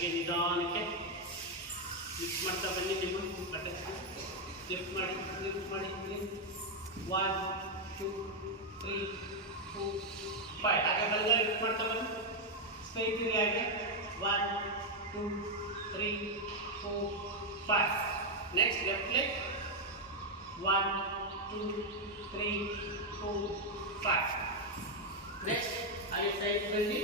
ಹಾಗೆ ನಿಧಾನಕ್ಕೆ ಲಿಫ್ಟ್ ಮಾಡ್ತಾ ಬನ್ನಿ. ನಿಮ್ಮ ಬಟನ್ಸ್ನ ಲಿಫ್ಟ್ ಮಾಡಿ ಲಿಫ್ಟ್ ಮಾಡಿ. 1 2 3 4 5 ಹಾಗೆ ಬಲಗೈ ಲಿಫ್ಟ್ ಮಾಡ್ತಾ ಬನ್ನಿ. ಸ್ಟ್ರೈಟ್ ಇರಿ ಹಾಗೆ. 1 2 3 4 5. Next left leg. 1 2 3 4 5. ನೆಕ್ಸ್ಟ್ ಹಾಗೆ ಸೈಡ್ ಬನ್ನಿ.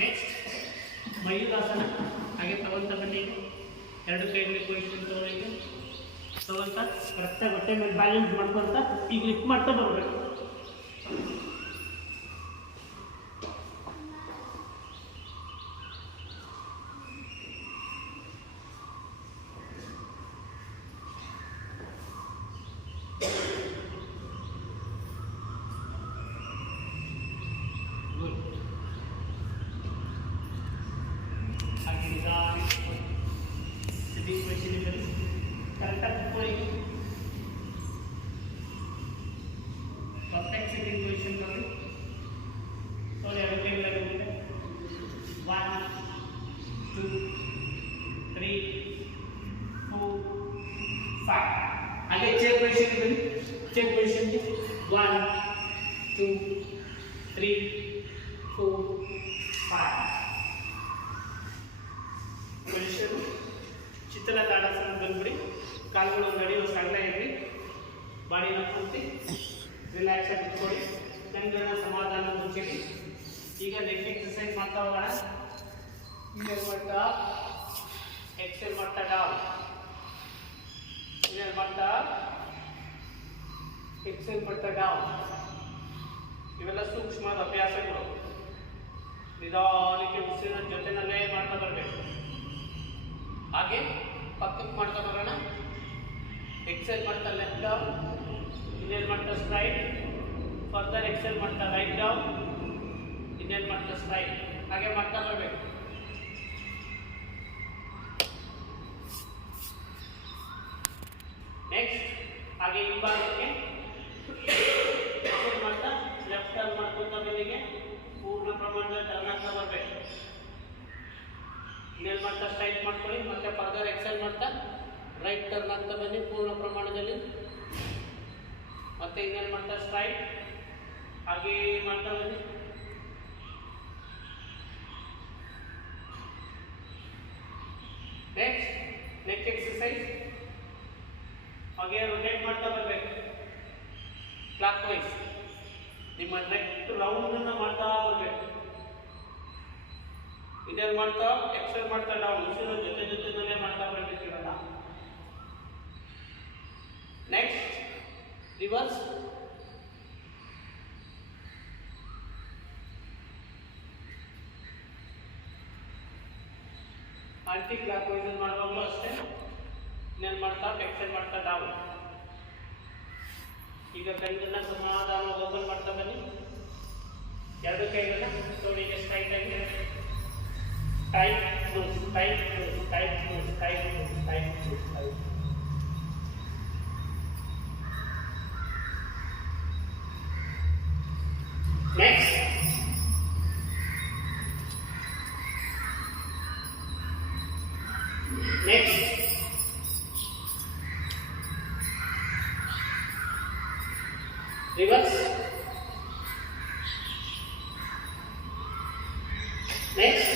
ನೆಕ್ಸ್ಟ್ ಮಯೂರಾಸನ ಹಾಗೆ ತಗೊಳ್ತಾ ಬನ್ನಿ. ಎರಡು ಕೈಗಳಿಗೆ ಪೊಸಿಷನ್ ತಗೊಳ್ತಾ ಕರೆಕ್ಟಾಗಿ ಹೊಟ್ಟೆ ಮೇಲೆ ಬ್ಯಾಲೆನ್ಸ್ ಮಾಡ್ಕೊಳ್ತಾ ಈಗ ಲಿಫ್ಟ್ ಮಾಡ್ತಾ ಬರಬೇಕು. ಸಿಟ್ಟಿಂಗ್ ಪೊಸಿಷನ್ ಕರೆಕ್ಟಾಗಿ ಕೂತ್ಕೊಳ್ಳಿ. ಪರ್ಫೆಕ್ಟ್ ಸಿಟ್ಟಿಂಗ್ ಪೊಸಿಷನ್ ಮಾಡಿ. ಸೊ ಎರಡು ಕೈಗಳಾಗುತ್ತೆ. 1 2 3 4 5 ಹಾಗೆ ಚೇರ್ ಪೊಸಿಷನ್ ಬನ್ನಿ. ಚೇರ್ ಪೊಸಿಷನ್ಗೆ 1 2 3 4 5 ಪೊಸಿಷನ್. ಚಿತ್ರ ತಾಡಾಸನ ಬಂದ್ಬಿಡಿ. ಕಾಲುಗಳು ನಡೆಯುವಷ್ಟು ಅಗಲ ಇರಲಿ. ಬಾಡಿನ ಪೂರ್ತಿ ರಿಲ್ಯಾಕ್ಸ್ ಆಗಿ ಇಟ್ಕೊಳ್ಳಿ. ಕಣ್ಗಳನ್ನ ಸಮಾಧಾನ ಮುಚ್ಚಿಡಿ. ಈಗ ನೆಕ್ ಎಕ್ಸರ್ಸೈಸ್ ಮಾಡ್ತಾ ಹೋಗೋಣ. ಇನ್ಹೇಲ್ ಮಾಡ್ತಾ ಎಕ್ಸೇಲ್ ಮಾಡ್ತಾ ಡೌನ್. ಇನ್ಹೇಲ್ ಮಾಡ್ತಾ ಎಕ್ಸೇಲ್ ಮಾಡ್ತಾ ಡೌನ್. ಇವೆಲ್ಲ ಸೂಕ್ಷ್ಮವಾದ ಅಭ್ಯಾಸಗಳು. ನಿಧಾನಕ್ಕೆ ಉಸಿರಿನ ಜೊತೆನಲ್ಲೇ ಮಾಡ್ತಾ ಬರಬೇಕು. ಹಾಗೆ ಪಕ್ಕಕ್ಕೆ ಮಾಡ್ತಾ ಬರೋಣ. ಎಕ್ಸೆಲ್ ಮಾಡ್ತಾ ಲೆಫ್ಟ್ ಡೌನ್. ಇನ್ಹೇಲ್ ಮಾಡ್ತಾ ಸ್ಟ್ರೈಟ್. ಫರ್ದರ್ ಎಕ್ಸೆಲ್ ಮಾಡ್ತಾ ರೈಟ್ ಡೌನ್. ಇನ್ಹೇಲ್ ಮಾಡ್ತಾ ಸ್ಟ್ರೈಟ್. ಹಾಗೆ ಮಾಡ್ತಾ ಬರಬೇಕು. ನೆಕ್ಸ್ಟ್ ಹಾಗೆ ಹಿಂಭಾಗಕ್ಕೆ ಎಕ್ಸೆಲ್ ಮಾಡ್ತಾ ಲೆಫ್ಟ್ ಟರ್ನ್ ಮಾಡ್ಕೊತಾ ಬೆನ್ನಿಗೆ ಪೂರ್ಣ ಪ್ರಮಾಣದಲ್ಲಿ ಟರ್ನ್ ಆಗ್ತಾ ಬರಬೇಕು. ಇನ್ಹೇಲ್ ಮಾಡ್ತಾ ಸ್ಟ್ರೈಟ್ ಮಾಡ್ಕೊಳ್ಳಿ. ಮತ್ತೆ ಫರ್ದರ್ ಎಕ್ಸೆಲ್ ಮಾಡ್ತಾ ರೈಟ್ ಟರ್ನ್ ಆಗ್ತಾ ಬನ್ನಿ ಪೂರ್ಣ ಪ್ರಮಾಣದಲ್ಲಿ. ಮತ್ತೆ ಇನ್ಹೇಲ್ ಮಾಡ್ತಾ ಸ್ಟ್ರೈಟ್ ಹಾಗೆ ಮಾಡ್ತಾ ಬನ್ನಿ. Next neck exercise. ಹಾಗೆ ರೊಟೇಟ್ ಮಾಡ್ತಾ ಬರಬೇಕು ಕ್ಲಾಕ್ ವೈಸ್. ನಿಮ್ಮ ನೆಕ್ ರೌಂಡ್ ಅನ್ನ ಮಾಡ್ತಾ ಬರಬೇಕು. ಇನ್ಹೇಲ್ ಮಾಡ್ತಾ ಎಕ್ಸೆಲ್ ಮಾಡ್ತಾ ಡೌನ್. ಉಸಿರು ಜೊತೆ ಜೊತೆನಲ್ಲೇ ಮಾಡ್ತಾ ಬರಬೇಕು ಇವೆಲ್ಲ. Next reverse. Anticlockwise ಮಾಡುವಾಗಲೂ ಅಷ್ಟೇ. ಇನ್ಹೇಲ್ ಮಾಡ್ತಾ ಎಕ್ಸೆಲ್ ಮಾಡ್ತಾ ಡೌನ್. ಈಗ ಕೈಗಳನ್ನ ಸಮಾಧಾನ ಓಪನ್ ಮಾಡ್ತಾ ಬನ್ನಿ. ಎರಡು ಕೈಗಳನ್ನ ತೋಳಿಗೆ ಸ್ಟ್ರೈಟ್ ಆಗಿ tight close tight close tight close tight close tight close tight. Next next reverse. Next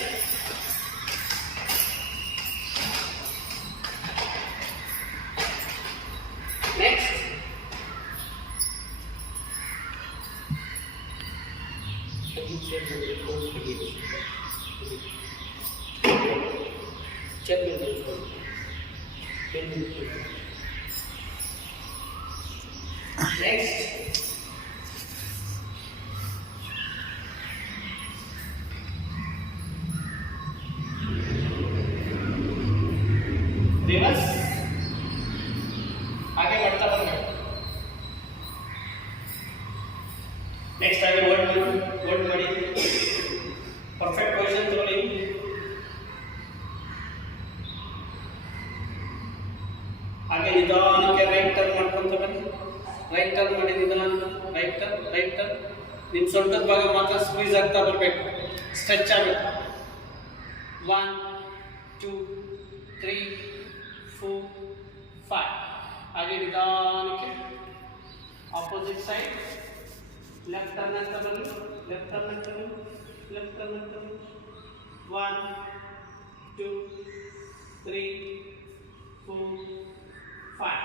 next next reverse आगे बढ़ता बंद नेक्स्ट आगे वर्ड ಮಾಡಿ ನಿಮ್ಮ ಸೊಂಟದ ಭಾಗ ಮಾತ್ರ ಸ್ಕ್ವೀಸ್ ಆಗ್ತಾ ಬರಬೇಕು, ಸ್ಟ್ರೆಚ್ ಆಗಬೇಕು. 1 2 3 4 5. ಹಾಗೆ ನಿಧಾನಕ್ಕೆ ಆಪೋಸಿಟ್ ಸೈಡ್ ಲೆಫ್ಟ್ ಟರ್ನ್ ಅಂತ ಬನ್ನಿ, ಲೆಫ್ಟ್ ಟರ್ನ್ ಅಂತ ಬನ್ನಿ, ಲೆಫ್ಟ್ ಟರ್ನ್ ಅಂತ ಬನ್ನಿ. 1 2 3 4 5.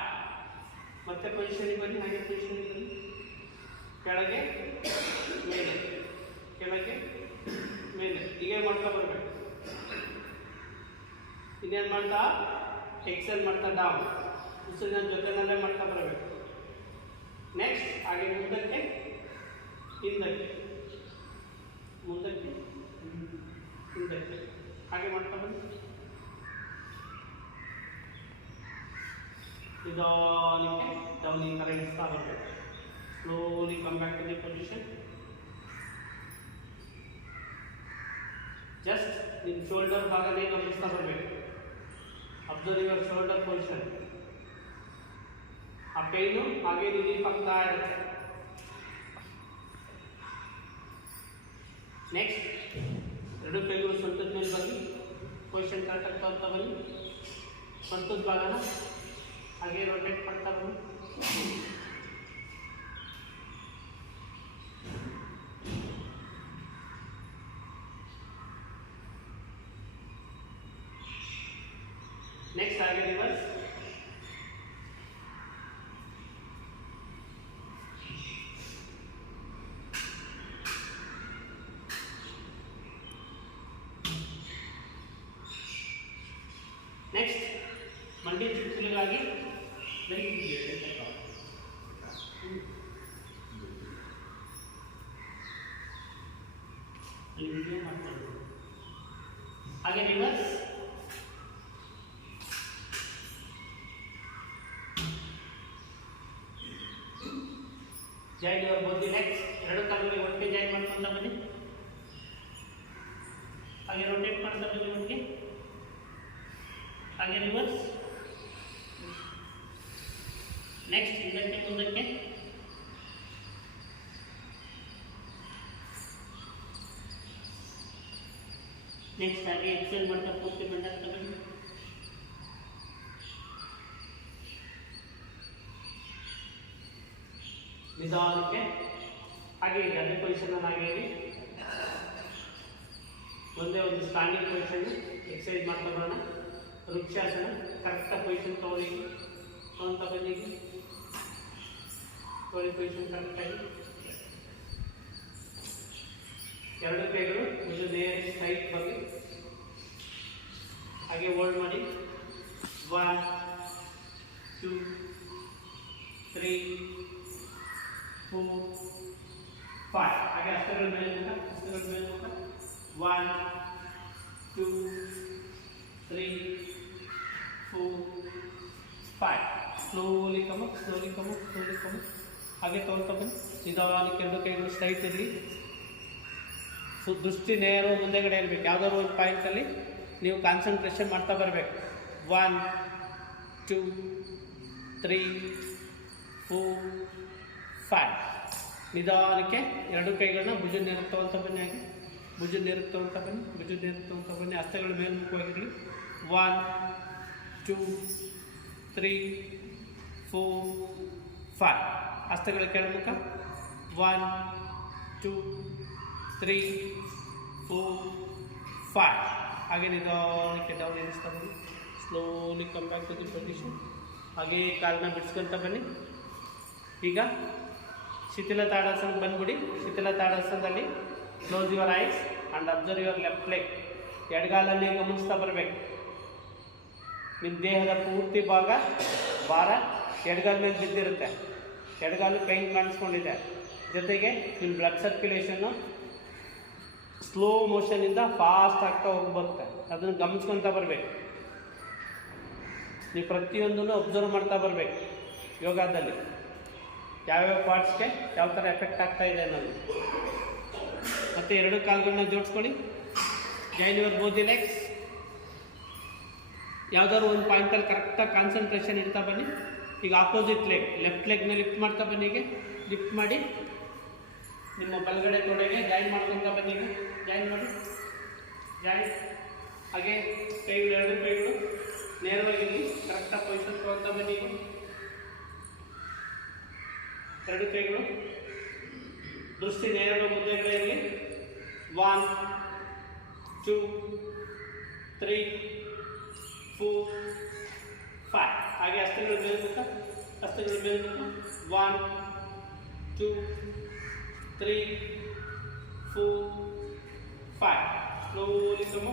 ಮತ್ತೆ ಪೊಸಿಷನ್ಗೆ ಬನ್ನಿ, ಹಾಗೆ ಪೊಸಿಷನ್ಗೆ ಬನ್ನಿ. ಕೆಳಗೆ ಮೇಲೆ, ಕೆಳಗೆ ಮೇಲೆ, ಹೀಗೆ ಮಾಡ್ತಾ ಬರಬೇಕು. ಇನ್ನೇನು ಮಾಡ್ತಾ ಎಕ್ಸೆಲ್ ಮಾಡ್ತಾ ಡೌನ್, ಉಸಿರಿನ ಜೊತೆನಲ್ಲೇ ಮಾಡ್ತಾ ಬರಬೇಕು. ನೆಕ್ಸ್ಟ್ ಹಾಗೆ ಮುಂದಕ್ಕೆ ಹಿಂದಕ್ಕೆ, ಮುಂದಕ್ಕೆ ಹಿಂದಕ್ಕೆ, ಹಾಗೆ ಮಾಡ್ತಾ ಬನ್ನಿ. ನಿಧಾನಕ್ಕೆ ಡೌನಿಂಗ್ ಕರೆಂಟ್ಸ್ತಾ ಬರಬೇಕು. Slowly come back to the position. Just in shoulder ಭಾಗನೇ ಗಮನಿಸ್ತಾ ಬರಬೇಕು. Observe your shoulder position. ಆ ಪೈನು ಹಾಗೆ ರಿಲೀಫ್ ಆಗ್ತಾ ಇರುತ್ತೆ. ನೆಕ್ಸ್ಟ್ ಎರಡು ಕೈಗಳು ಸೊಂಟದ ಮೇಲೆ ಬನ್ನಿ, ಪೊಸಿಷನ್ ಕರೆಕ್ಟ್ ಆಗ್ತಾ ಬನ್ನಿ. ಸೊಂಟದ ಭಾಗನ ಹಾಗೆ ರೊಟೇಟ್ ಮಾಡ್ತಾ ಬನ್ನಿ. ನೆಕ್ಸ್ಟ್ ಹಾಗೆ ರಿವರ್ಸ್. ನೆಕ್ಸ್ಟ್ ಮಂಡಿ ಚುಚ್ಚುಗಳಿಗಾಗಿ ಹಾಗೆ reverse. Join your both the legs. ಎರಡು ಕಾಲುಗಳಿಗೆ ಒಟ್ಟಿಗೆ ಜಾಯಿನ್ ಮಾಡ್ಕೊಂತ ಬನ್ನಿ, ಹಾಗೆ ರೊಟೇಟ್ ಮಾಡ್ತಾ ಬನ್ನಿ ಒಟ್ಟಿಗೆ, ಹಾಗೆ ರಿವರ್ಸ್. ನೆಕ್ಸ್ಟ್ ಹಿಂದಕ್ಕೆ ಮುಂದಕ್ಕೆ, ನೆಕ್ಸ್ಟ್ ಹಾಗೆ ಎಕ್ಸೆಲ್ ಮಾಡ್ತಾ ಪೂರ್ತಿ ಮಾಡ್ತಾ ಬನ್ನಿ. ನಿಧಾನಕ್ಕೆ ಹಾಗೆ ಇದೆ, ಅದೇ ಪೊಸಿಷನ್ ಹಾಗೆ ಇದೆ. ಒಂದೇ ಒಂದು ಸ್ಟ್ಯಾಂಡಿಂಗ್ ಪೊಸಿಷನ್ ಎಕ್ಸಸೈಸ್ ಮಾಡ್ತಾ ಬರೋಣ. ವೃಕ್ಷಾಸನ ಕರೆಕ್ಟಾಗಿ ಪೊಸಿಷನ್ ತೊಗೊಳ್ಳಿ, ತೊಗೊಳ್ತಾ ಬನ್ನಿ. ತೊಗೊಳ್ಳಿ ಪೊಸಿಷನ್ ಕರೆಕ್ಟಾಗಿ. ಎರಡು ಕೈಗಳು ಒಂದು ನೇರ ಸೈಡ್ ಬಗ್ಗೆ ಹಾಗೆ ಹೋಲ್ಡ್ ಮಾಡಿ. 1 2 3 4 5. ಹಾಗೆ ಹಸ್ತಗಳ ಮೇಲೆ ಮುಖ, ಹಸ್ತಗಳ ಮೇಲೆ ಮುಖ. 1 2 3 4 5. Slowly come up, slowly come up, slowly come up. ಹಾಗೆ ತೊಗೊಳ್ತಾ ಬನ್ನಿ. ನಿಧಾನಕ್ಕೆ ಎರಡು ಕೈಗಳು ಸ್ಟ್ರೈಟ್ ಇರಲಿ. ದೃಷ್ಟಿ ನೇರ ಮುಂದೆಗಡೆ ಇರಬೇಕು. ಯಾವುದಾದ್ರು ಒಂದು ಪಾಯಿಂಟಲ್ಲಿ ನೀವು ಕಾನ್ಸಂಟ್ರೇಷನ್ ಮಾಡ್ತಾ ಬರಬೇಕು. 1 2 3 4 5. ನಿಧಾನಕ್ಕೆ ಎರಡು ಕೈಗಳನ್ನ ಭುಜದ ನೇರಕ್ಕೆ ತೊಗೊಳ್ತಾ ಬನ್ನಿ. ಹಾಗೆ ಭುಜದ ನೇರಕ್ಕೆ ತೊಗೊಳ್ತಾ ಬನ್ನಿ, ಭುಜದ ನೇರಕ್ಕೆ ತೊಗೊಳ್ತಾ ಬನ್ನಿ. ಹಸ್ತಗಳ ಮೇಲ್ಮುಖವಾಗಿರಲಿ. 1 2 3 4 5. ಹಸ್ತಗಳ ಕೆಳಮುಖ. 1 2 3 4 5. ಹಾಗೆ ನಿಧಾನಕ್ಕೆ ಡೌನ್ ಇರಿಸ್ತಾ ಬನ್ನಿ. Slowly come back to the position. ಹಾಗೆ ಕಾಲನ್ನ ಬಿಡಿಸ್ಕೊಂತ ಬನ್ನಿ. ಈಗ ಶಿಥಿಲ ತಾಡಾಸನಕ್ಕೆ ಬಂದ್ಬಿಡಿ. ಶಿಥಿಲ ತಾಡಾಸನದಲ್ಲಿ close your eyes and observe your left leg. ಎಡಗಾಲಲ್ಲಿ ಗಮನಿಸ್ತಾ ಬರಬೇಕು. ನಿಮ್ಮ ದೇಹದ ಪೂರ್ತಿ ಭಾರ ಎಡಗಾಲ ಮೇಲೆ ಬಿದ್ದಿರುತ್ತೆ. ಎಡಗಾಲು ಪೈನ್ ಕಾಣಿಸ್ಕೊಂಡಿದೆ. ಜೊತೆಗೆ ನಿಮ್ಮ ಬ್ಲಡ್ ಸರ್ಕ್ಯುಲೇಷನ್ನು ಸ್ಲೋ ಮೋಷನಿಂದ ಫಾಸ್ಟ್ ಆಗ್ತಾ ಹೋಗ್ಬರುತ್ತೆ. ಅದನ್ನು ಗಮನಿಸ್ಕೊತಾ ಬರಬೇಕು. ನೀವು ಪ್ರತಿಯೊಂದನ್ನು ಅಬ್ಸರ್ವ್ ಮಾಡ್ತಾ ಬರಬೇಕು. ಯೋಗದಲ್ಲಿ ಯಾವ್ಯಾವ ಪಾರ್ಟ್ಸ್ಗೆ ಯಾವ ಥರ ಎಫೆಕ್ಟ್ ಆಗ್ತಾ ಇದೆ ಅನ್ನೋದು. ಮತ್ತು ಎರಡು ಕಾಲುಗಳನ್ನ ಜೋಡಿಸ್ಕೊಳ್ಳಿ. Join your both the legs. ಯಾವುದಾದ್ರು ಒಂದು ಪಾಯಿಂಟಲ್ಲಿ ಕರೆಕ್ಟಾಗಿ ಕಾನ್ಸಂಟ್ರೇಷನ್ ಇಡ್ತಾ ಬನ್ನಿ. ಈಗ ಆಪೋಸಿಟ್ ಲೆಗ್, ಲೆಫ್ಟ್ ಲೆಗ್ನ ಲಿಫ್ಟ್ ಮಾಡ್ತಾ ಬನ್ನಿ. ಹೀಗೆ ಲಿಫ್ಟ್ ಮಾಡಿ ನಿಮ್ಮ ಬಲಗಡೆ ತೊಡೆಗೆ ಜಾಯಿನ್ ಮಾಡ್ಕೊಂತ ಬನ್ನಿ. ಜಾಯಿನ್ ಮಾಡಿ, ಜಾಯಿನ್. ಹಾಗೆ ಕೈಗಳು, ಎರಡು ಕೈಗಳು ನೇರವಾಗಿರಲಿ, ಕರೆಕ್ಟಾಗಿ ಪೊಸಿಷನ್ ತೊಗೊಳ್ತಾ ಬನ್ನಿ. ಎರಡು ಕೈಗಳು ದೃಷ್ಟಿ ನೇರವಾಗಿ ಮುಂದೆಗಡೆ ಇರಲಿ. 1 2 3 4 5. ಹಾಗೆ ಹಸ್ತಗಳು ಮೇಲ್ಮುಖ, ಹಸ್ತಗಳು ಮೇಲ್ಮುಖ. 1 2 3 4 5. ಸ್ಲೋಲಿ ಕಮ,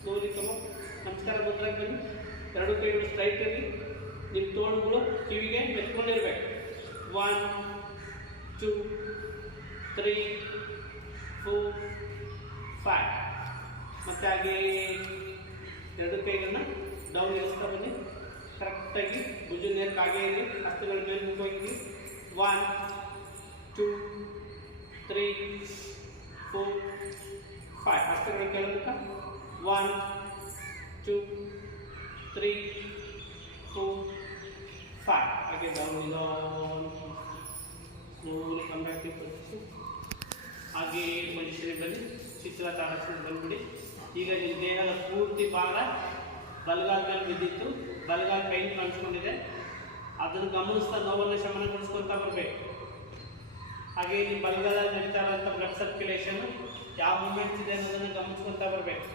ಸ್ಲೋಲಿ ಕಮ. ನಮಸ್ಕಾರ ಮುಂದಾಗಿ ಬನ್ನಿ. ಎರಡು ಕೈಗಳು ಸ್ಟ್ರೈಟ್ ಇರಲಿ. ನಿಮ್ಮ ತೋಳುಗಳು ಕಿವಿಗೆ ಮೆತ್ಕೊಂಡಿರ್ಬೇಕು. 1 2 3 4 5. ಮತ್ತೆ ಹಾಗೆ ಎರಡು ಕೈಗಳನ್ನ ಡೌನ್ ಇಳಿಸ್ತಾ ಬನ್ನಿ. ಕರೆಕ್ಟಾಗಿ ಭುಜ ನೇರಕ್ಕೆ ಹಾಗೆ ಇರಲಿ, ಹಸ್ತಗಳ ಮೇಲ್ಮುಖವಾಗಿ. 1 2 3 4 5. ಹಸ್ತಗಳ ಕೆಳಮುಖ. 1 2 3 4 5. ಹಾಗೆ down down slowly come back to position. ಹಾಗೆ ಪೊಸಿಷನ್ ಬನ್ನಿ. ಶಿಥಿಲ ತಾಡಾಸನ ಬಂದ್ಬಿಡಿ. ಈಗ ನಿಮ್ಮ ದೇಹದ ಪೂರ್ತಿ ಭಾಗ ಬಲಗಾಲ ಮೇಲೆ ಬಿದ್ದಿತ್ತು, ಬಲಗಾಲ ಪೈನ್ ಕಾಣಿಸ್ಕೊಂಡಿದೆ. ಅದನ್ನು ಗಮನಿಸ್ತಾ ನೋವನ್ನು ಶಮನಗೊಳಿಸ್ಕೊತಾ ಬರಬೇಕು. ಹಾಗೆ ನಿಮ್ಮ ಬಲಗಾಲ ನಡೀತಾ ಇರೋಂಥ ಬ್ಲಡ್ ಸರ್ಕ್ಯುಲೇಷನ್ ಯಾವ ಮೂಮೆಂಟ್ಸ್ ಇದೆ ಅನ್ನೋದನ್ನು ಗಮನಿಸ್ಕೊತಾ ಬರಬೇಕು.